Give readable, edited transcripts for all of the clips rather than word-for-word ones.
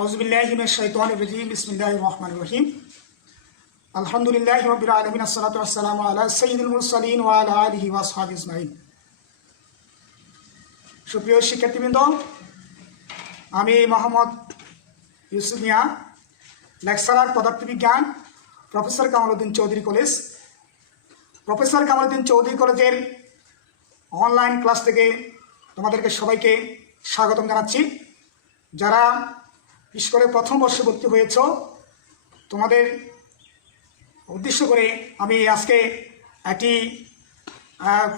আউযুবিল্লাহি মিনাশ শাইতানির রাজিম বিসমিল্লাহির রহমানির রহিম আলহামদুলিল্লাহি রাব্বিল আলামিন আসসালাতু ওয়াসসালামু আলা সাইয়্যিদিল মুরসালিন ওয়া আলা আলিহি ওয়া আসহাবিহি আজমাইন। সুপ্রিয় শিক্ষার্থীবৃন্দ, আমি মোহাম্মদ ইউসুফ মিয়া, লেকচারার পদার্থবিজ্ঞান, professor Kamal Uddin Chowdhury college. Professor Kamal Uddin Chowdhury কলেজের অনলাইন ক্লাস থেকে তোমাদেরকে সবাইকে স্বাগতম জানাচ্ছি। যারা বিশেষ করে প্রথম বর্ষে ভর্তি হয়েছ, তোমাদের উদ্দেশ্য করে আমি আজকে একটি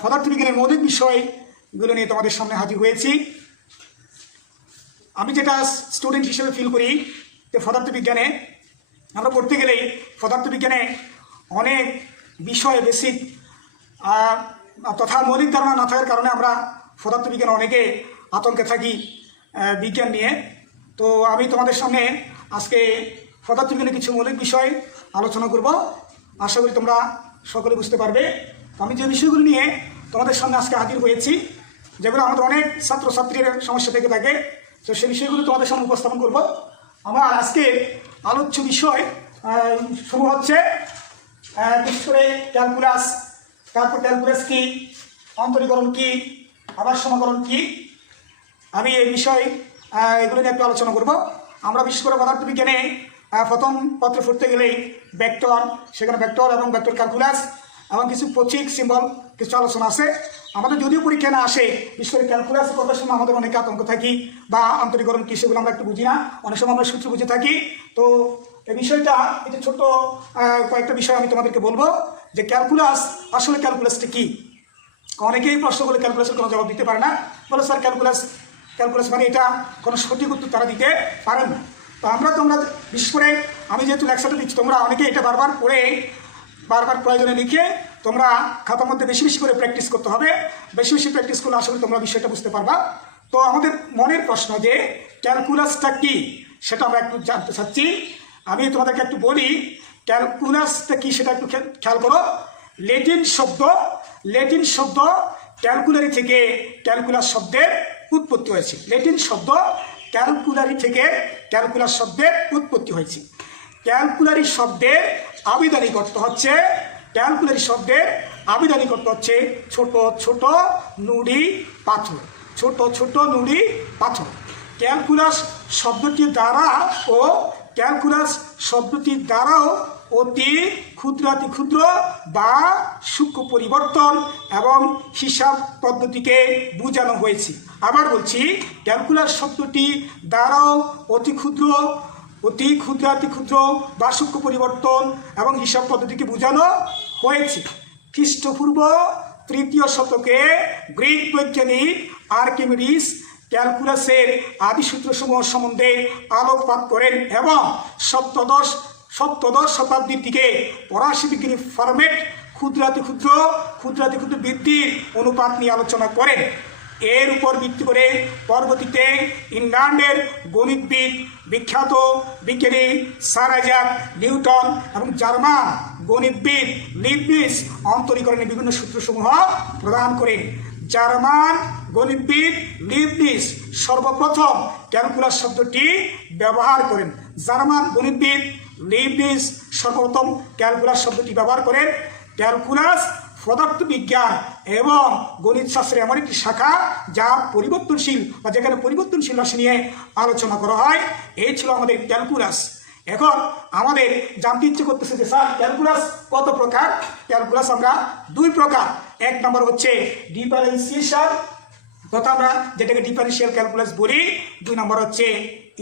পদার্থবিজ্ঞানের মৌলিক বিষয়গুলো নিয়ে তোমাদের সামনে হাজির হয়েছি। আমি যেটা স্টুডেন্ট হিসেবে ফিল করি যে পদার্থবিজ্ঞানে আমরা পড়তে গেলেই পদার্থবিজ্ঞানে অনেক বিষয় বেসিক তথা মৌলিক ধারণা না থাকার কারণে আমরা পদার্থবিজ্ঞানে অনেকে আতঙ্কে থাকি বিজ্ঞান নিয়ে। তো আমি তোমাদের সামনে আজকে পদার্থবিজ্ঞানের কিছু মৌলিক বিষয় আলোচনা করব। আশা করি তোমরা সকলে বুঝতে পারবে। আমি যে বিষয়গুলো নিয়ে তোমাদের সামনে আজকে হাজির হয়েছি, যেগুলো আমাদের অনেক ছাত্রছাত্রীর সমস্যা থেকে থাকে, তো সেই বিষয়গুলো তোমাদের সামনে উপস্থাপন করব। আমার আজকের আলোচ্য বিষয় শুরু হচ্ছে বিশেষ করে ক্যালকুলাস। তারপর ক্যালকুলাস কী, অন্তরীকরণ কী, আবার সমাকলন কী, আমি এই বিষয় এগুলো নিয়ে একটু আলোচনা করব। আমরা বিশেষ করে পদার্থবিজ্ঞানে প্রথম পত্র পড়তে গেলেই ভেক্টর, সেখানে ভেক্টর এবং ভেক্টর ক্যালকুলাস এবং কিছু প্রতীক সিম্বল কিছু আলোচনা আছে। আমাদের যদিও পরীক্ষা না আসে, বিশেষ করে ক্যালকুলাস কথার সময় আমাদের অনেক আতঙ্ক থাকি, বা অন্তরীকরণ কী সেগুলো আমরা একটু বুঝি না, অনেক সময় আমরা সূত্র বুঝে থাকি। তো এই বিষয়টা, এই যে ছোট্ট কয়েকটা বিষয় আমি তোমাদেরকে বলবো যে ক্যালকুলাস, আসলে ক্যালকুলাসটা কী। অনেকেই প্রশ্ন করলে ক্যালকুলাসের কোনো জবাব দিতে পারে না, বলে স্যার ক্যালকুলাস মানে এটা কোনো সঠিক উত্তর তারা দিতে পারেন না। তো তোমরা বিশেষ করে আমি যেহেতু লেকচারটা দিচ্ছি, তোমরা অনেকে এটা বারবার পড়ে বারবার প্রয়োজনে লিখে তোমরা খাতার মধ্যে বেশি বেশি করে প্র্যাকটিস করতে হবে। বেশি বেশি প্র্যাকটিস করলে আসলে তোমরা বিষয়টা বুঝতে পারবা। তো আমাদের মনের প্রশ্ন যে ক্যালকুলাসটা কী, সেটা আমরা একটু জানতে চাচ্ছি। আমি তোমাদেরকে একটু বলি ক্যালকুলাসটা কী, সেটা একটু খেয়াল করো। ল্যাটিন শব্দ ক্যালকুলারি থেকে ক্যালকুলাস শব্দের উৎপত্তি হয়েছে। ল্যাটিন শব্দ ক্যালকুলারি থেকে ক্যালকুলাস শব্দের উৎপত্তি হয়েছে। ক্যালকুলারি শব্দের আবিধানিক অর্থ হচ্ছে, ছোট ছোট নুড়ি পাথর, ছোট ছোট নুড়ি পাথর। ক্যালকুলাস শব্দটির দ্বারাও অতি ক্ষুদ্রাতি ক্ষুদ্র বা সূক্ষ্ম পরিবর্তন এবং হিসাব পদ্ধতিকে বোঝানো হয়েছে। আবার বলছি, ক্যালকুলাস শব্দটি দ্বারাও অতি ক্ষুদ্রাতি ক্ষুদ্র বা সূক্ষ্ম পরিবর্তন এবং হিসাব পদ্ধতিকে বোঝানো হয়েছে। খ্রিস্টপূর্ব 3য় শতকে গ্রিক বৈজ্ঞানিক আর্কিমিডিস ক্যালকুলাসের আদিসূত্রসমূহ সম্বন্ধে আলোকপাত করেন এবং সপ্তদশ শতাব্দীর দিকে ফরাসি বিজ্ঞানী ফরমেট ক্ষুদ্রাতি ক্ষুদ্র বৃদ্ধির অনুপাত নিয়ে আলোচনা করেন। এর উপর ভিত্তি করে পরবর্তীতে ইংল্যান্ডের গণিতবিদ বিখ্যাত বিজ্ঞানী স্যার আইজাক নিউটন এবং জার্মান গণিতবিদ লিবনিজ অন্তরীকরণের বিভিন্ন সূত্রসমূহ প্রদান করেন। জার্মান গণিতবিদ লিবনিজ সর্বপ্রথম ক্যালকুলাস শব্দটি ব্যবহার করেন। ক্যালকুলাস পদার্থবিজ্ঞান এবং গণিত শাস্ত্রের এমন একটি শাখা যা পরিবর্তনশীল বা যেখানে পরিবর্তনশীল রাশি নিয়ে আলোচনা করা হয়। এই ছিল আমাদের ক্যালকুলাস। এখন আমাদের জানতে ইচ্ছে করতেছে যে স্যার ক্যালকুলাস কত প্রকার। ক্যালকুলাস আমরা 2 প্রকার। এক নম্বর হচ্ছে ডিফারেন্সিয়েশন, তথা আমরা যেটাকে ডিফারেন্সিয়াল ক্যালকুলাস বলি। 2 নম্বর হচ্ছে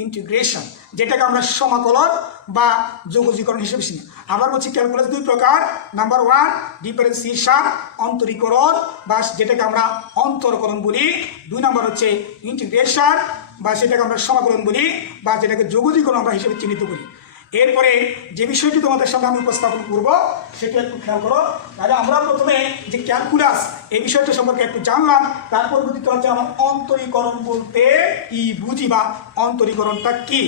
ইন্টিগ্রেশন, যেটাকে আমরা সমাকলন বা যোগজীকরণ হিসেবে চিনি। আবার বলছি ক্যালকুলাস 2 প্রকার। নাম্বার 1 ডিফারেন্সিয়েশন, অন্তরীকরণ বা যেটাকে আমরা অন্তরকরণ বলি। 2 নম্বর হচ্ছে ইন্টিগ্রেশন বা সেটাকে আমরা সমাকলন বলি বা যেটাকে যোগজীকরণ আমরা হিসেবে চিহ্নিত করি। এরপরে যে বিষয়টি তোমাদের সামনে আমি উপস্থাপন করব সেটা একটু খেয়াল করো। তাহলে আমরা প্রথমে যে ক্যালকুলাস এই বিষয়টা সম্পর্কে একটু জানলাম, তার পরবর্তীতে হচ্ছে আমার অন্তরীকরণ বলতে কি বুঝি বা অন্তরীকরণটা কি,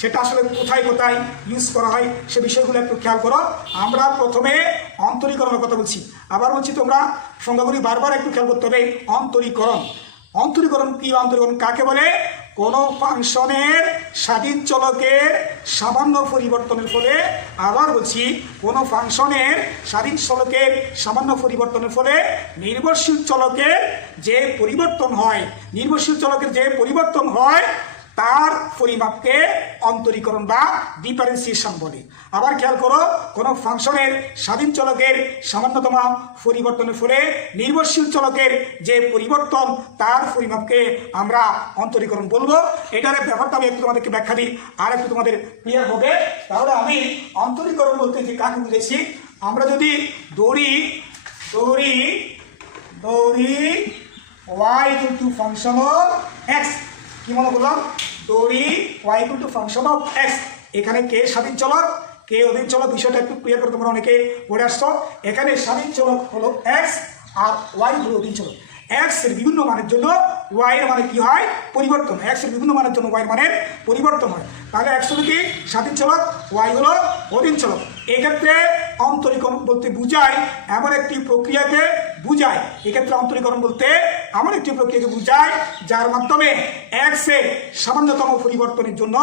সেটা আসলে কোথায় কোথায় ইউজ করা হয় সে বিষয়গুলো একটু খেয়াল করো। আমরা প্রথমে অন্তরীকরণের কথা বলছি, আবার বলছি তোমরা সংজ্ঞাগুলি বারবার একটু খেয়াল করতে হবে। অন্তরীকরণ কি, অন্তরীকরণ কাকে বলে? কোনো ফাংশনের স্বাধীন চলকের সামান্য পরিবর্তনের ফলে, আবার বলছি, কোনো ফাংশনের স্বাধীন চলকের সামান্য পরিবর্তনের ফলে নির্ভরশীল চলকের যে পরিবর্তন হয়, নির্ভরশীল চলকের যে পরিবর্তন হয় তার পরিমাপকে অন্তরীকরণ বা ডিফারেন্সিয়েশন বলে। আবার খেয়াল করো, কোনো ফাংশনের স্বাধীন চলকের সামান্যতম পরিবর্তনের ফলে নির্ভরশীল চলকের যে পরিবর্তন তার পরিমাপকে আমরা অন্তরীকরণ বলবো। এটার ব্যাপারটা আমি একটু তোমাদেরকে ব্যাখ্যা দিই, আর একটু তোমাদের ক্লিয়ার হবে। তাহলে আমি অন্তরীকরণ বলতে যে কাকে বুঝেছি, আমরা যদি দড়ি y to function of x, কি মনে করলাম, দড়ি y to function of x, এখানে কে স্বাধীন চলক, কে অধীন চলক, বিষয়টা একটু ক্লিয়ার করে তোমরা অনেকে পড়ে আসছো। এখানে স্বাধীন চলক হলো এক্স আর y হলো অধীন চলক। এক্স এর বিভিন্ন মানের জন্য y এর মানে কি হয়, পরিবর্তন। এক্স এর বিভিন্ন মানের জন্য y এর মানের পরিবর্তন হয়। তাহলে এক্স হলো কি স্বাধীন চলক, y হলো অধীন চলক। এক্ষেত্রে অন্তরীকরণ বলতে বুঝায় এমন একটি প্রক্রিয়াকে বুঝায়, এক্ষেত্রে অন্তরীকরণ বলতে এমন একটি প্রক্রিয়াকে বুঝায় যার মাধ্যমে এক্স এর সামান্যতম পরিবর্তনের জন্য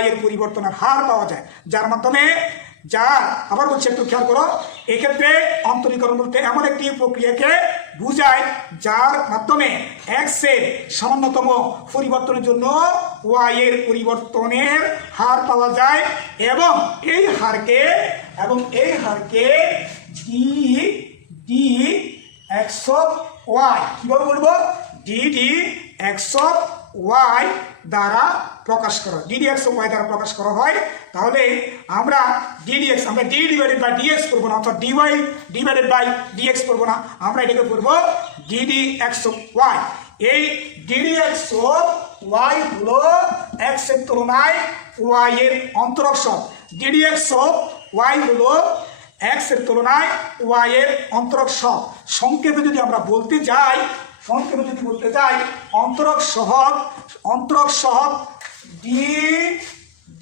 y এর পরিবর্তনের হার পাওয়া যায়, যার মাধ্যমে আবার বলছি একটু খেয়াল করো, এক্ষেত্রে অন্তরীকরণ বলতে এমন একটি প্রক্রিয়াকে বুঝায় যার মাধ্যমে এক্স এর সামান্যতম পরিবর্তনের জন্য y এর পরিবর্তনের হার পাওয়া যায়, এবং এই হারকে ডি এক্স অফ ওয়াই, কিভাবে বলবো, ডি এক্স অফ ওয়াই দ্বারা প্রকাশ করা, ডিডিএক্স অফ ওয়াই দ্বারা প্রকাশ করা হয়। তাহলে আমরা ডিডিএক্স, আমরা ডি ডিভাইডেড বাই ডিএক্স করবো না, অর্থাৎ ডিওয়াই ডিভাইডেড বাই ডিএক্স করবো না, আমরা এটাকে করবো ডিডিএক্স অফ ওয়াই। এই ডিডিএক্স অফ ওয়াই হলো এক্স এর তুলনায় ওয়াই এর অন্তরক সহগ। ডিডিএক্স অফ ওয়াই হলো এক্স এর তুলনায় ওয়াই এর অন্তরক সহগ। সংক্ষেপে যদি আমরা বলতে যাই, অন্তরক সহগ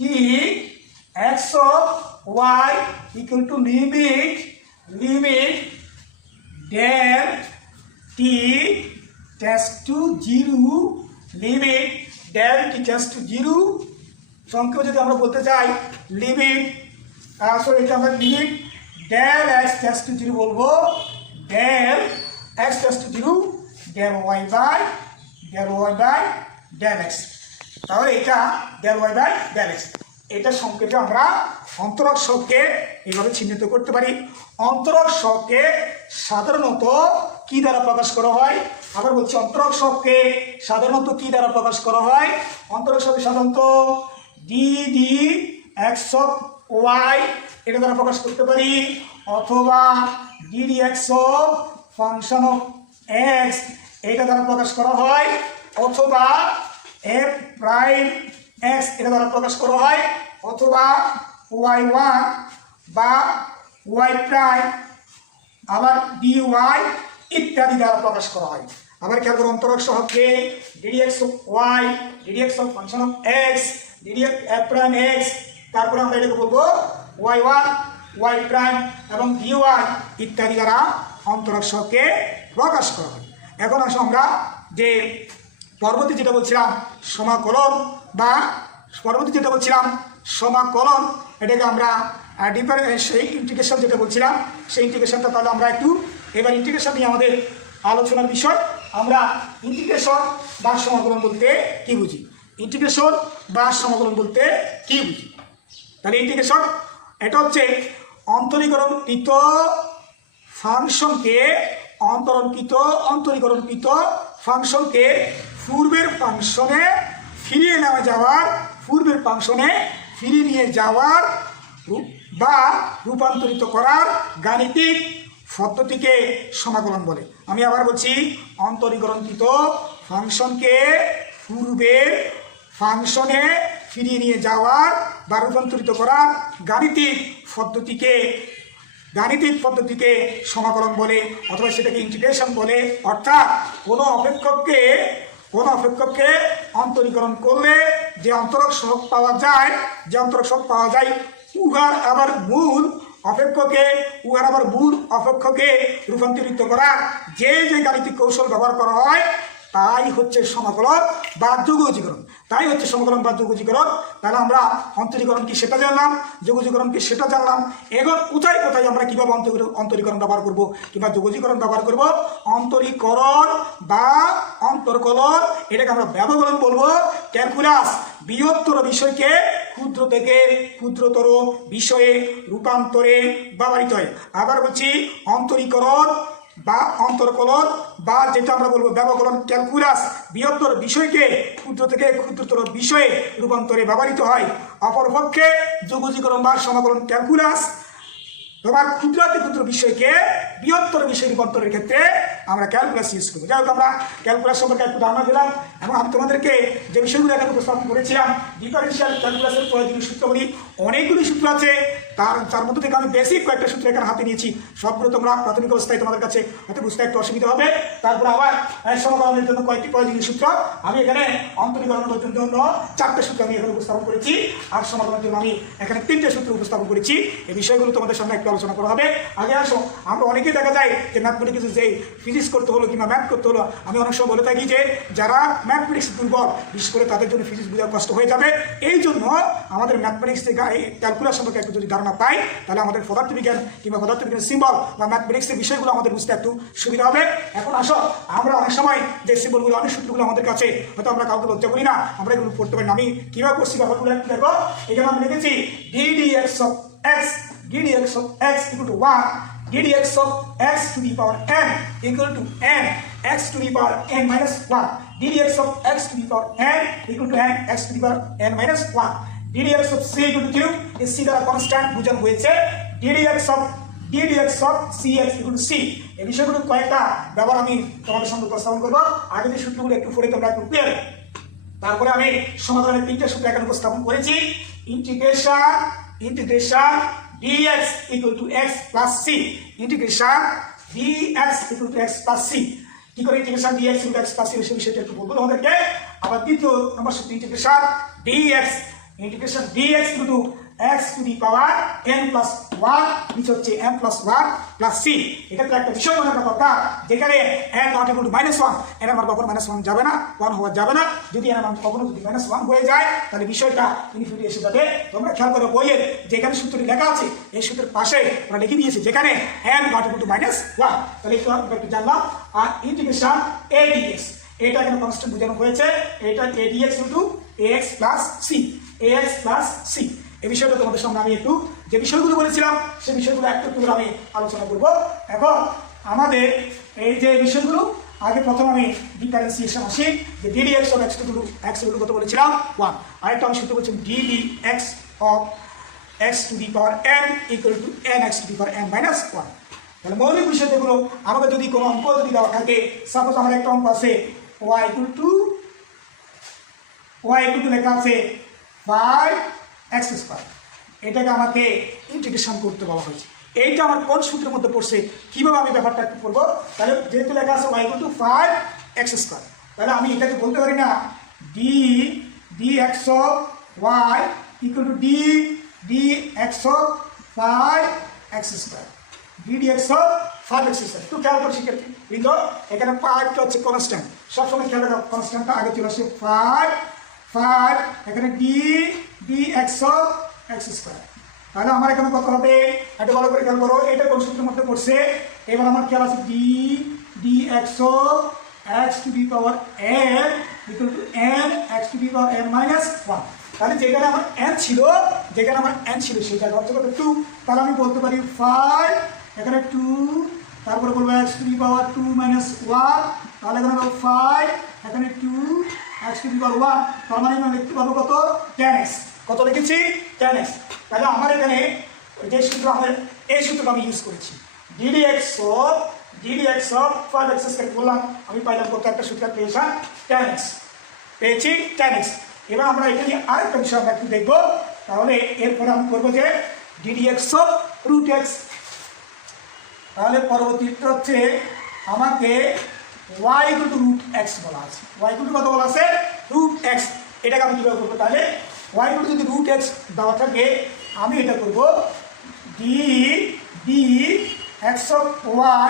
d x of y equal to limit del t tends to zero, limit del t tends to zero. সংক্ষেপে যদি আমরা বলতে চাই limit del x tends to zero বলবো, del x tends to zero del y by del x। তাহলে এটা del y by del x, এটা সংক্ষেপে আমরা অন্তরক সহগকে এইভাবে চিহ্নিত করতে পারি। অন্তরক সহগকে সাধারণত কি দ্বারা প্রকাশ করা হয়, আবার বলছি, অন্তরক সহগকে সাধারণত কি দ্বারা প্রকাশ করা হয়, অন্তরক সহগকে সাধারণত ডি এক্স অফ ওয়াই এটা দ্বারা প্রকাশ করতে পারি, অথবা D x of function of x এটা দ্বারা প্রকাশ করা হয়, অথবা এফ প্রাইম এক্স এটা দ্বারা প্রকাশ করা হয়, অথবা ওয়াই ওয়ান বা ওয়াই প্রাইম, আবার ডি ওয়াই ইত্যাদি দ্বারা প্রকাশ করা হয়। আবার খেয়াল করো, অন্তরক সহগকে d d x of y, d d x of function of x, d d x f prime x, তারপরে আমরা এটাকে বলবো ওয়াই ওয়ান, ওয়াই প্রাইম এবং ডি ওয়াই ইত্যাদি দ্বারা অন্তরক সহগকে প্রকাশ করা হয়। এখন আসো আমরা যে পরবর্তী যেটা বলছিলাম সমাকলন, এটাকে আমরা সেই ইন্টিগ্রেশন যেটা বলছিলাম, সেই ইন্টিগ্রেশনটা তাহলে আমরা একটু এবার ইন্টিগ্রেশন নিয়ে আমাদের আলোচনার বিষয়। আমরা ইন্টিগ্রেশন বা সমাকলন বলতে কি বুঝি, তাহলে ইন্টিগ্রেশন এটা হচ্ছে অন্তরীকরণকৃত ফাংশনকে পূর্বের ফাংশনে ফিরিয়ে নিয়ে যাওয়ার বা রূপান্তরিত করার গাণিতিক পদ্ধতিকে সমাকলন বলে। আমি আবার বলছি, অন্তরীকরণকৃত ফাংশনকে পূর্বের ফাংশনে ফিরিয়ে নিয়ে যাওয়ার বা রূপান্তরিত করার গাণিতিক পদ্ধতিকে সমাকলন বলে, অথবা সেটাকে ইন্টিগ্রেশন বলে। অর্থাৎ কোনো অপেক্ষককে অন্তরীকরণ করলে যে অন্তরক সহগ পাওয়া যায়, উহার আবার মূল অপেক্ষকে রূপান্তরিত করার যে গাণিতিক কৌশল ব্যবহার করা হয় তাই হচ্ছে সমাকলন বা যোগজীকরণ। তাই হচ্ছে সমাকলন বা যোগজীকরণ। তাহলে আমরা অন্তরীকরণ কি সেটা জানলাম, যোগজীকরণ কি সেটা জানলাম। এবার কোথায় কোথায় আমরা কীভাবে অন্তরীকরণ ব্যবহার করব কিংবা যোগজীকরণ ব্যবহার করব। অন্তরীকরণ বা অন্তর্কলন এটাকে আমরা ব্যবকলন বলবো। ক্যালকুলাস বৃহত্তর বিষয়কে ক্ষুদ্র থেকে ক্ষুদ্রতর বিষয়ে রূপান্তরে ব্যবহৃত হয়। আবার বলছি অন্তরীকরণ বা অন্তর্কলন বা যেটা আমরা বলবো ব্যবকলন, ক্যালকুলাস বৃহত্তর বিষয়কে ক্ষুদ্র থেকে ক্ষুদ্রতর বিষয়ে রূপান্তরে ব্যবহৃত হয়। অপরপক্ষে যোগজীকরণ বা সমাকলন, ক্যালকুলাস তোমার ক্ষুদ্রাতি ক্ষুদ্র বিষয়কে বৃহত্তর বিষয় রূপান্তরের ক্ষেত্রে আমরা ক্যালকুলাস ইউজ করবো। যাই হোক, আমরা ক্যালকুলাস সম্পর্কে একটু ধারণা দিলাম এবং আমি তোমাদেরকে যে বিষয়গুলো এখানে উপস্থাপন করেছিলাম, ডিফারেন্সিয়াল ক্যালকুলাসের প্রয়োজনীয় সূত্রগুলি অনেকগুলি সূত্র আছে। তার মধ্যে থেকে আমি বেসিক কয়েকটা সূত্র এখানে হাতে নিয়েছি। সবগুলো তোমরা প্রাথমিক অবস্থায় তোমাদের কাছে হয়তো বুঝতে একটু অসুবিধা হবে। তারপর আবার সমাকলনের জন্য কয়েকটি প্রয়োজনীয় সূত্র আমি এখানে, অন্তরীকরণের জন্য 4টে সূত্র আমি এখানে উপস্থাপন করেছি, আর সমাকলনের জন্য আমি এখানে 3টে সূত্র উপস্থাপন করেছি। এই বিষয়গুলো তোমাদের সামনে একটু আলোচনা করা হবে। আগে আসো, আমরা অনেকেই দেখা যায় যে ম্যাথমেটিক্স যে ফিজিক্স করতে হলো কিংবা ম্যাথ করতে হলো, আমি অনেক সময় বলে থাকি যে যারা ম্যাথমেটিক্স দুর্বল, বিশেষ করে তাদের জন্য ফিজিক্স বোঝা কষ্ট হয়ে যাবে। এই জন্য আমাদের ম্যাথমেটিক্স থেকে ক্যালকুলাস সম্পর্কে একটু যদি ধারণা পাই, তাহলে আমাদের পদার্থবিজ্ঞান কিংবা পদার্থবিজ্ঞানের সিম্বল বা ম্যাথমেটিক্সের বিষয়গুলো আমাদের বুঝতে একটু সুবিধা হবে। এখন আসো, আমরা অনেক সময় যে সিম্বলগুলো, অনেক সূত্রগুলো আমাদের কাছে হয়তো আমরা কাউকে লজ্জা করি না, আমরা এগুলো পড়তে পারি না। আমি কীভাবে করছি ব্যাপারগুলো একটু দেখো। এখানে আমি লিখেছি ddx of x equal to 1, ddx of x to the power n equal to n x to the power n minus 1, ddx of x to the power n equal to n x to the power n minus 1, ddx of c equal to q is c দ্বারা constant বোঝানো হয়েছে, ddx of cx equal to c। এই বিষয়গুলো কয়েকটা ব্যবহার আমি তোমাদের সামনে উপস্থাপন করবো। আগে যে সূত্রগুলো একটু পড়ে তোমরা একটু ক্লিয়ার। তারপরে আমি সমাধানের 3টে সূত্র এখানে উপস্থাপন করেছি। Integration dx equal to x plus c, integration dx equal to x plus c। কি করে integration dx equal to x plus c এই বিষয়টা একটু বলবো তোমাদেরকে। আবার দ্বিতীয় নম্বর সূত্র integration dx equal to x to the power n plus 1, which হচ্ছে n plus 1 plus c। এটা তো একটা বিষয় মনে রাখা দরকার, যেখানে n not equal to -1, n এর মান কখনো -1 যাবে না, 1 হওয়া যাবে না। যদি n এর মান কখনো যদি -1 হয়ে যায়, তাহলে বিষয়টা ইনফিনিটি এসে যাবে। তোমরা খেয়াল করো বইয়ের যেখানে সূত্রটি লেখা আছে, এই সূত্রের পাশে আমরা লিখে দিয়েছি যেখানে n not equal to -1। তাহলে একটু জানলাম। আর ইন্টিগ্রেশন adx, এটা এখানে কনস্ট্যান্ট বোঝানো হয়েছে। এটা adx equal to ax plus c, ax plus c। এই বিষয়টা তোমাদের সামনে আমি একটু যে বিষয়গুলো বলেছিলাম সেই বিষয়গুলো একটু একটু আমি আলোচনা করব। এখন আমাদের এই যে বিষয়গুলো, আগে প্রথম আমি ডিফারেন্সিয়েশন আসি যে ddx of x এগুলো কত বলেছিলাম 1। আরেকটা আমি সূত্র বলছি ddx of x to the power n equal to nx to the power n minus 1। তাহলে মৌলিক বিষয় যেগুলো, আমাকে যদি কোনো অঙ্ক যদি দেওয়া থাকে, সাপোজ আমার একটা অঙ্ক আছে y equal to লেখা আছে 5x স্কয়ার, এটাকে আমাকে ইন্টিগ্রেশন করতে বলা হয়েছে। এইটা আমার কোন সূত্রের মধ্যে পড়ছে, কিভাবে আমি ব্যাপারটা একটু করবো। তাহলে যেহেতু লেখা আছে y equal to 5x square, তাহলে আমি এটাকে বলতে পারি না dx of y equal to dx of 5x square, ddx of 5x square. একটু খেয়াল করে শিক্ষার্থী কিন্তু এখানে 5টা হচ্ছে কনস্ট্যান্ট, সবসময় খেয়াল রাখো কনস্ট্যান্টটা আগে চলে আসে 5, এখানে dx of x স্কয়ার। তাহলে আমার এখানে কত হবে, এটা ভালো করে খেয়াল করো, এটা কোন সূত্রের মধ্যে পড়ছে। এবার আমার খেয়াল আছে dx of x to the power n equal to n x to the power n minus 1। তাহলে যেখানে আমার n ছিল সেই জায়গা হচ্ছে কত 2। তাহলে আমি বলতে পারি 5, এখানে 2, তারপরে বলবো x to the power 2 minus 1। তাহলে এখানে হলো 5, এখানে 2, x to the power 1। তার মানে আমি লিখতে পারবো কত 10x। কত লিখেছি 10x। তাহলে আমার এখানে যে সূত্র এই সূত্রটা আমি ইউজ করেছি ddx of 5x স্কয়ার বললাম, আমি পাইলাম কত একটা সূত্র পেয়েছি 10x। এবার আমরা এখানে আরেকটা বিষয় আমরা একটু দেখবো। তাহলে এরপরে আমি করবো যে ddx of √x। তাহলে পরবর্তীটা হচ্ছে আমাকে y equal to √x বলা আছে, y equal to কত বলা আছে √x। এটাকে আমি কীভাবে করবো, তাহলে y equal to যদি √x দেওয়া থাকে, আমি এটা করবো dx of y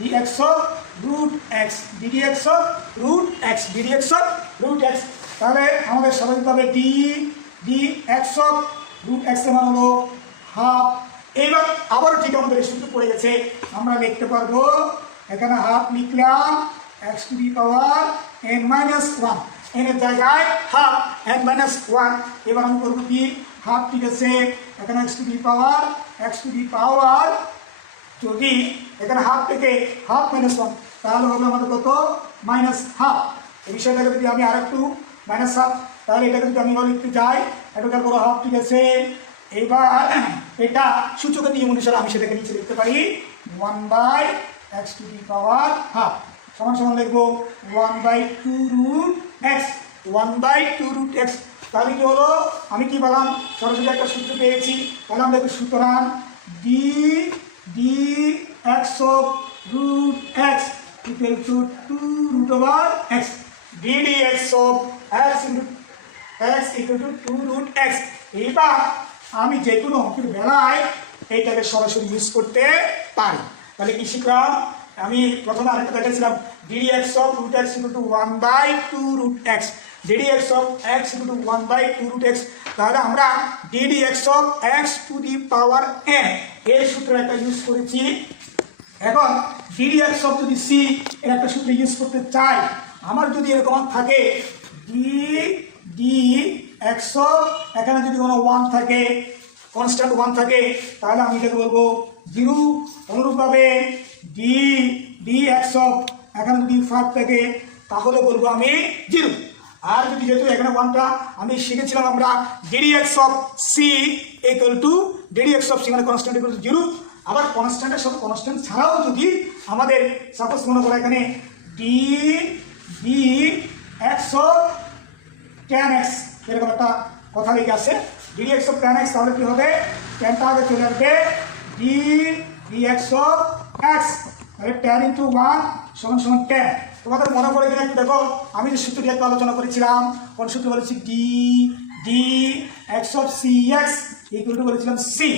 dx of root x d d x of root x d d x of root x. তাহলে আমাদের স্বাভাবিকভাবে d x of root x এর মান হলো হাফ। এইবার আবারও ঠিক আমাদের সূত্র পড়ে গেছে, আমরা লিখতে পারবো এখানে হাফ লিখলাম x to the power n minus one, N এর জায়গায় হাফ এন মাইনাস ওয়ান। এবার আমি করবো কি হাফ, ঠিক আছে, এখানে এক্স টু দি পাওয়ার যদি এখানে হাফ থেকে হাফ মাইনাস ওয়ান, তাহলে হবে আমাদের কত মাইনাস হাফ। এই বিষয়টাকে যদি আমি আরেকটু মাইনাস হাফ, তাহলে এটাকে যদি আমি লিখতে যাই এটা বড় হাফ, ঠিক আছে। এইবার এটা সূচকের নিয়ম অনুসারে আমি সেটাকে নিচে লিখতে পারি 1/x two the power half সমান সমান লিখবো 1/2 রুট এক্স 1/2 রুট এক্স। তাহলে কি হলো, আমি কি বললাম, সরাসরি একটা সূত্র পেয়েছি। তাহলে আমরা দেখবো সুতরাং d x of root x equal to 2 root over x, d d x of x into x equal to 2 root x. এইবার আমি যে কোনো অঙ্কের বেলায় এইটাকে সরাসরি ইউজ করতে পারি। তাহলে কি শিখলাম, আমি প্রথমে আরেকটা দেখেছিলাম d d x of root x equal to 1/2 root x, d d x of x equal to 1/2 root x. তাহলে আমরা d d x of x to the power n এর সূত্র একটা ইউজ করেছি। এখন ডিডি এক্স অফ যদি সি এর একটা সূত্র ইউজ করতে চাই, আমার যদি এরকম থাকে ডি এক্স অফ, এখানে যদি কোনো 1 থাকে, কনস্ট্যান্ট 1 থাকে, তাহলে আমি এটাকে বলবো 0। অনুরূপভাবে ডি এক্স অফ এখানে যদি 5 থাকে, তাহলে বলবো আমি 0। আর যদি যেহেতু এখানে 1টা আমি শিখেছিলাম আমরা d d x of c equal to d d x of সেখানে কনস্ট্যান্ট ইকুয়াল টু 0। আবার কনস্ট্যান্টের সাথে কনস্ট্যান্ট ছাড়াও যদি আমাদের সাপোজ মনে করো এখানে D x of tan x এরকম একটা কথা লিখে আছে, DD x of tan x, তাহলে কি হবে, ট্যানটা আগে চলে আসবে ডি এক্স অফ এক্স, তাহলে tan ইন্টু 1 সমান সমান tan। তোমাদের মনে পড়ে কিনা একটু দেখো, আমি যে সূত্রটি একটু আলোচনা করেছিলাম, কোন সূত্র বলেছি, D x of c x equal two বলেছিলাম সি,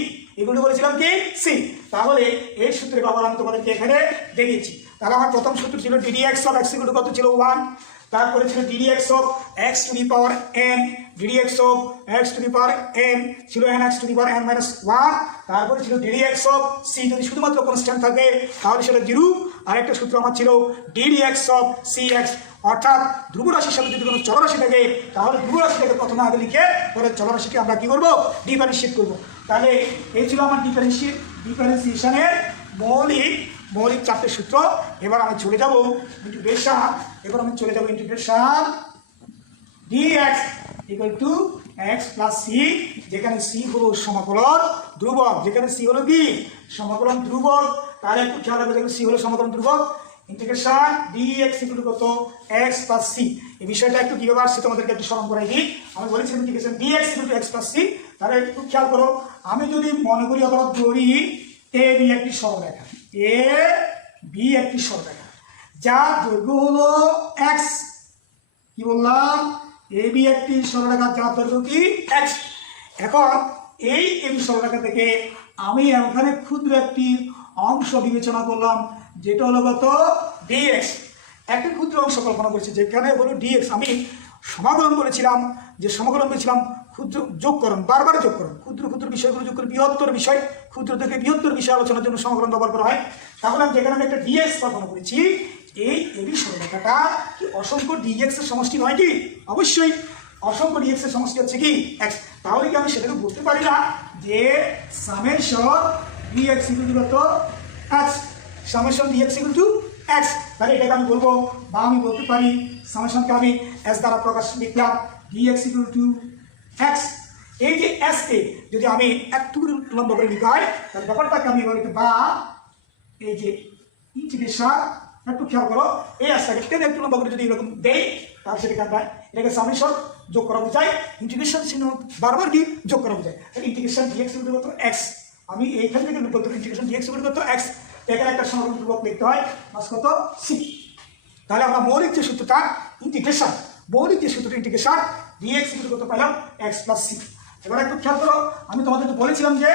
ইকুয়াল টু বলেছিলাম কি সি। তাহলে এই সূত্রের ব্যবহার আমি তোমাদেরকে এখানে দেখিয়েছি। তাহলে আমার প্রথম সূত্র ছিল d d x of x equal to কত ছিল 1, তারপরে ছিল d d x of x to the power n, d d x of x to the power n ছিল n x to the power n minus 1, তারপরে ছিল ডিডি এক্স অফ সি যদি শুধুমাত্র constant থাকে তাহলে সেটা 0। আরেকটা সূত্র আমার ছিল d d x of c x, অর্থাৎ ধ্রুব রাশির সাথে যদি কোনো চলরাশি থাকে তাহলে ধ্রুব রাশিটাকে প্রথমে আগে লিখে পরে চলরাশিকে আমরা কি করবো, ডিফারেন্সিয়েট করবো। তাহলে এই ছিল আমার ডিফারেন্সিয়েশনের মৌলিক 4টে সূত্র। এবার আমি চলে যাব integration dx equal to x plus c, যেখানে সি হলো সমাকলন ধ্রুবক, যেখানে সি হলো কি সমাকলন ধ্রুবক। তাহলে একটু খেয়াল রাখবে, দেখবে সি হলো সমাকলন ধ্রুবক, ইন্টিগ্রেশন dx ইকুয়াল টু কত x প্লাস সি। এই বিষয়টা একটু কিভাবে আসছে তোমাদেরকে একটু স্মরণ করাই দিই। আমি বলেছি integration dx equal to x plus c. তাহলে একটু খেয়াল করো, আমি যদি মনে করি অথবা ধরি এ বি একটি সরলরেখা, এ বি একটি সরলরেখা যার দৈর্ঘ্য হলো x, কি বললাম, এ বি একটি সরলরেখা যার দৈর্ঘ্য কি x। এখন এই এবি সরলরেখা থেকে আমি এখানে ক্ষুদ্র একটি অংশ বিবেচনা করলাম, যেটা হলো কত dx, একটি ক্ষুদ্র অংশ কল্পনা করেছি যেখানে হলো dx। আমি সমাকলন বলেছিলাম, যে সমাকলন বলেছিলাম ক্ষুদ্র যোগকরণ, বারবার যোগকরণ, ক্ষুদ্র ক্ষুদ্র বিষয়গুলো যোগ করে বৃহত্তর বিষয়, ক্ষুদ্র থেকে বৃহত্তর বিষয় আলোচনার জন্য সমাকলন ব্যবহার করা হয়। তাহলে আমি যেখানে আমি একটা dx কল্পনা করেছি, এই এবি সরলরেখাটা কি অসংখ্য dx এর সমষ্টি নয় কি? অবশ্যই অসংখ্য dx এর সমষ্টি হচ্ছে কি x। তাহলে কি আমি সেটাকে বলতে পারি না যে সামেশন dx ইকুয়াল টু কত x, summation dx equal to x। তাহলে এটাকে আমি বলবো, বা আমি বলতে পারি সামেশনকে আমি s দ্বারা প্রকাশ লিখলাম dx ইকুয়াল টু x। এই যে s কে যদি আমি একটু লম্বা করে লিখা হয় তাহলে ব্যাপারটাকে আমি বলি, বা এই যে ইন্টিগ্রেশন, একটু খেয়াল করো, এই আসটাকে টেনে একটু লম্বা করে যদি এরকম দেই তাহলে সেটাকে আমরা এটাকে সামেশন যোগ করা বোঝায়, ইন্টিগ্রেশন চিহ্ন বারবার কি যোগ করা বোঝায়। ইন্টিগ্রেশন dx ইকুয়াল টু কত x, আমি এইখান থেকে বলতে ইন্টিগ্রেশন dx ইকুয়াল টু কত x, এখানে একটা সমাকলন ধ্রুবক লিখতে হয় মাস কত সি। তাহলে আমরা মৌলিক যে সূত্রটা ইন্টিগ্রেশন, মৌলিক যে সূত্রটা ইন্টিগ্রেশন dx ইকুয়াল টু কত পেলাম x প্লাস সি। এবার একটু খেয়াল করো, আমি তোমাদেরকে বলেছিলাম যে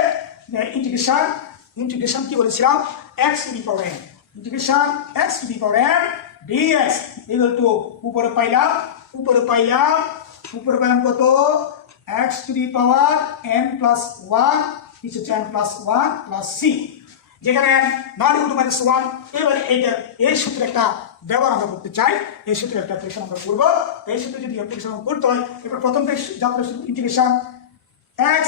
ইন্টিগ্রেশন কি বলেছিলাম, x to the power n, integration x to the power n dx equal two উপরে পাইলাম কত x to the power n plus 1 কিছু n প্লাস 1 প্লাস c, যেখানে নট ইকুয়াল টু মাইনাস 1। এবারে এই সূত্রে একটা ব্যবহার আমরা করতে চাই, এই সূত্রে একটা অ্যাপ্লিকেশন আমরা করব। এই সূত্রে যদি অ্যাপ্লিকেশন করতে হয়, এবার প্রথম যাত্রা ইন্টিগ্রেশন x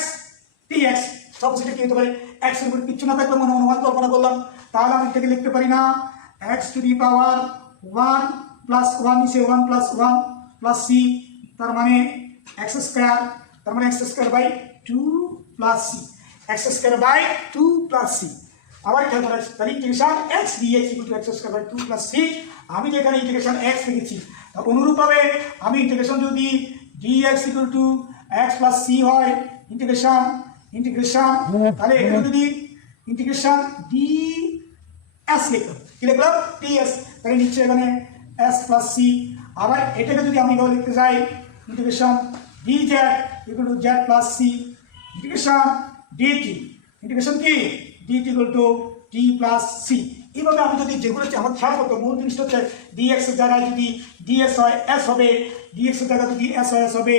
dx, সাপোজ এটা কি হতে পারে x এর উপর কিছু না থাকলে মনে অনুমান কল্পনা করলাম, তাহলে আমি এটাকে লিখতে পারি না x to the power 1 plus 1 নিচে 1 প্লাস 1 প্লাস c, তার মানে x স্কয়ার, তার মানে x square by 2 plus c, x square by 2 plus c। আবার খেয়াল করা, তাহলে integration x dx equal to x square by 2 plus c। আমি যেখানে ইন্টিগ্রেশন x লিখেছি, অনুরূপভাবে আমি ইন্টিগ্রেশন যদি dx equal to x plus c হয়, ইন্টিগ্রেশন তাহলে এখানে যদি ইন্টিগ্রেশন ds লিখলাম, কি লিখলাম ds, তাহলে নিচে এখানে s প্লাস c। আবার এটাকে যদি আমি এভাবে লিখতে চাই integration dz equal to z plus c, integration কি dt equal to t plus c। এইভাবে আমি যদি যেগুলো আমার খেয়াল করতে, মূল জিনিসটা হচ্ছে dx এর জায়গায় যদি ds হয় s হবে, dx এর জায়গায় যদি s হয় s হবে,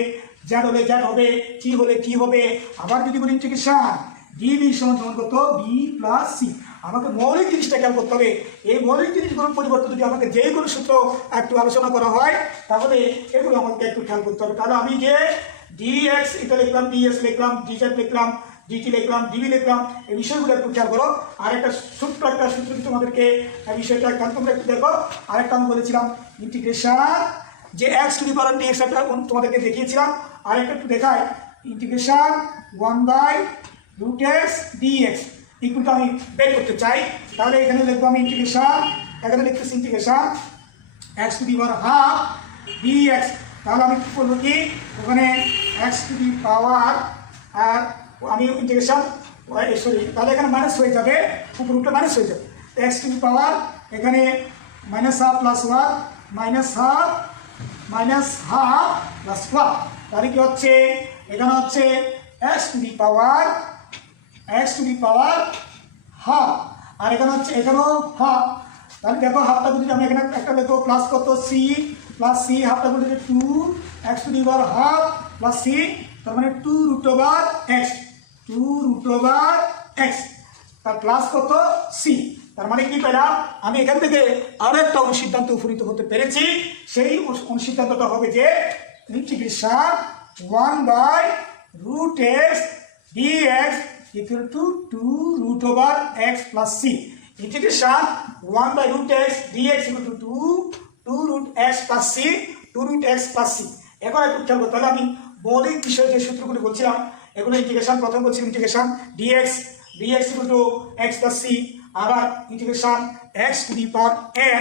z হলে z হবে, t হলে t হবে। আবার যদি বলি ইন্টিগ্রেশন dv সমান কত b প্লাস c, আমাকে মৌলিক জিনিসটা খেয়াল করতে হবে। এই মৌলিক জিনিসগুলোর পরিবর্তে যদি আমাকে যে কোনো সূত্র একটু আলোচনা করা হয়, তাহলে এগুলো আমাকে একটু খেয়াল করতে হবে। তাহলে আমি যে dx এটা লিখলাম, ds লিখলাম, dz লিখলাম, dt লিখলাম, dv লিখলাম, এই বিষয়গুলো একটু খেয়াল করো। আর একটা সূত্র তোমাদেরকে এই বিষয়টা তোমরা একটু দেখো। আরেকটা আমি বলেছিলাম ইন্টিগ্রেশন যে x to the power dx, একটা তোমাদেরকে দেখিয়েছিলাম। আরেকটা একটু দেখায় integration 1/√x dx equal two আমি বের করতে চাই, তাহলে এখানে লিখবো আমি ইন্টিগ্রেশন, এখানে লিখতেছি integration x to the power half dx। তাহলে আমি কি করবো, কি ওখানে x টু দি পাওয়ার, আর আমি ইন্টিগ্রেশন সরি, তাহলে এখানে মাইনাস হয়ে যাবে, উপরটা মাইনাস হয়ে যাবে, x টু দি পাওয়ার এখানে minus half plus 1 minus half plus 1, তাহলে কি হচ্ছে এখানে হচ্ছে x to the power half, আর এখানে হচ্ছে এখানেও হাফ। তাহলে দেখো হাফটা যদি আমি এখানে একটা দেখো প্লাস কত c প্লাস c, হাফটা বলতে 2 x to the power half plus c, তার মানে 2√x তার প্লাস কত c। তার মানে কি পেলাম, আমি এখান থেকে আরো একটা অনুসিদ্ধান্ত উপনীত হতে পেরেছি। সেই অনুসিদ্ধান্তটা হবে যে integration 1/√x dx equal two 2√x plus c, integration 1/√x dx equal two 2√x plus c, 2√x plus c। এখন একটু খেয়াল করতে হবে, আমি মৌলিক বিষয়ে যে সূত্রগুলি বলছিলাম এগুলো ইন্টিগ্রেশন, প্রথম বলছি integration dx equal to x plus c, আবার integration x to the power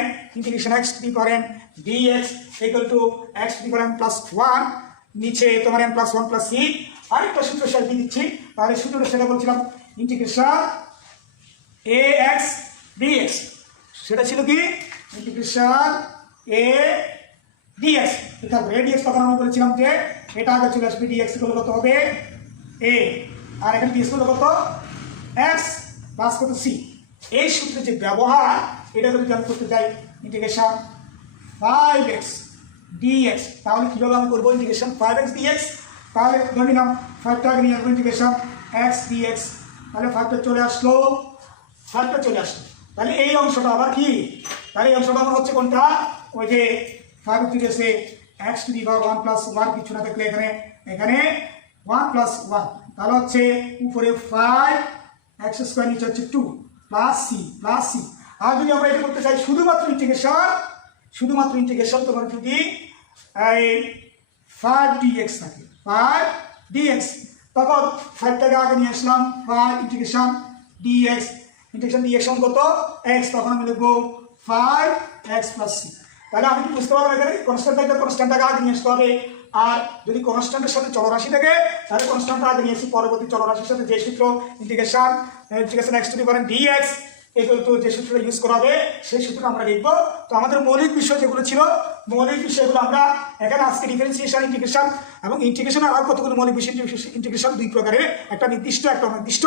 n, integration x to the power n dx equal to x to the power n plus 1, নিচে তোমার n প্লাস 1 প্লাস c। আরেকটা সূত্র সেটা দিয়ে দিচ্ছি, তাহলে সূত্রটা সেটা বলছিলাম ইন্টিগ্রেশন ax dx, সেটা ছিল কি ইন্টিগ্রেশন a dx, dx তখন আমরা বলেছিলাম যে এটা আগে চলে আসবে, dx গুলো কত হবে a, আর এখানে dx গুলো কত x প্লাস কত c। এই সূত্রে যে ব্যবহার, এটা যদি আমি করতে চাই ইন্টিগ্রেশন 5x dx, তাহলে কিভাবে আমি করবো ইন্টিগ্রেশন 5x dx, তাহলে ধরে নিলাম 5টা আগে নিয়ে আসবো ইন্টিগ্রেশন x dx, তাহলে 5টা চলে আসলো, তাহলে এই অংশটা আবার কি, তাহলে এই অংশটা আমার হচ্ছে কোনটা, ওই যে 5 থেকে সে x to the power 1 plus 1 কিছু না থাকলে এখানে 1 প্লাস 1, তাহলে হচ্ছে উপরে 5 x স্কয়ার, নিচে হচ্ছে 2 প্লাস c। আর যদি আমরা এটা করতে চাই শুধুমাত্র ইন্টিগ্রেশন, তোমার যদি 5 dx থাকে, 5 dx, তখন 5টাকে আগে নিয়ে আসলাম, 5 ইন্টিগ্রেশন dx কত x, তখন আমি লিখবো 5x প্লাস c। তাহলে আমি কি বুঝতে পারবো এখানে কনস্ট্যান্টটাকে আগে নিয়ে আসতে হবে। আর যদি কনস্ট্যান্টের সাথে চলরাশি থাকে, তাহলে কনস্ট্যান্টটা আগে নিয়ে আসি, পরবর্তী চলরাশির সাথে যে সূত্র integration x to the power dx equal two যে সূত্রটা ইউজ করা হবে সেই সূত্রটা আমরা লিখবো তো আমাদের মৌলিক বিষয় যেগুলো ছিল, মৌলিক বিষয়গুলো আমরা এখানে আজকে ডিফারেন্সিয়েশন, ইন্টিগ্রেশন এবং ইন্টিগ্রেশনের আর কতগুলো মৌলিক বিষয়, ইন্টিগ্রেশন দুই প্রকারের, একটা নির্দিষ্ট একটা অনির্দিষ্ট।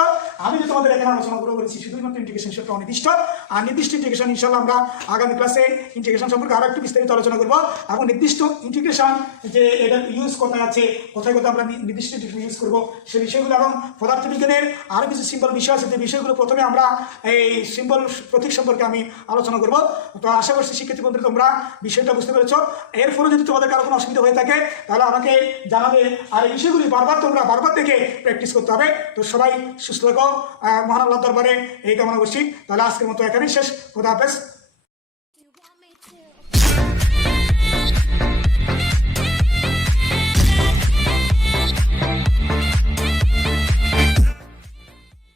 আমি যে তোমাদের এখানে আলোচনা করে বলেছি শুধুমাত্র ইন্টিগ্রেশন সেটা অনির্দিষ্ট, আর নির্দিষ্ট ইন্টিগ্রেশন ইনশাল্লাহ আমরা আগামী ক্লাসে ইন্টিগ্রেশন সম্পর্কে আরো একটু বিস্তারিত আলোচনা করবো। এবং নির্দিষ্ট ইন্টিগ্রেশন যে এটার ইউজ কোথায় আছে, কোথায় কোথায় আমরা নির্দিষ্ট ইন্টিগ্রেশন ইউজ করবো সেই বিষয়গুলো, এবং পদার্থবিজ্ঞানের আরো কিছু সিম্পল বিষয় আছে যে বিষয়গুলো প্রথমে আমরা এই সিম্পল প্রতীক সম্পর্কে আমি আলোচনা করব। তো আশা করছি শিক্ষার্থী বন্ধুরা তোমরা বিষয়টা বুঝতে পেরেছ। এর ফলে যদি তোমাদের কারো কোনো অসুবিধা হয়ে থাকে তাহলে আমাকে জানাবে, আর এই বিষয়গুলি বারবার থেকে প্র্যাকটিস করতে হবে। তো সবাই সুস্থ থাকো, মহান আল্লাহর দরবারে এই কামনা করছি। তাহলে আজকের মতো এখানেই শেষ। খোদা হাফেজ।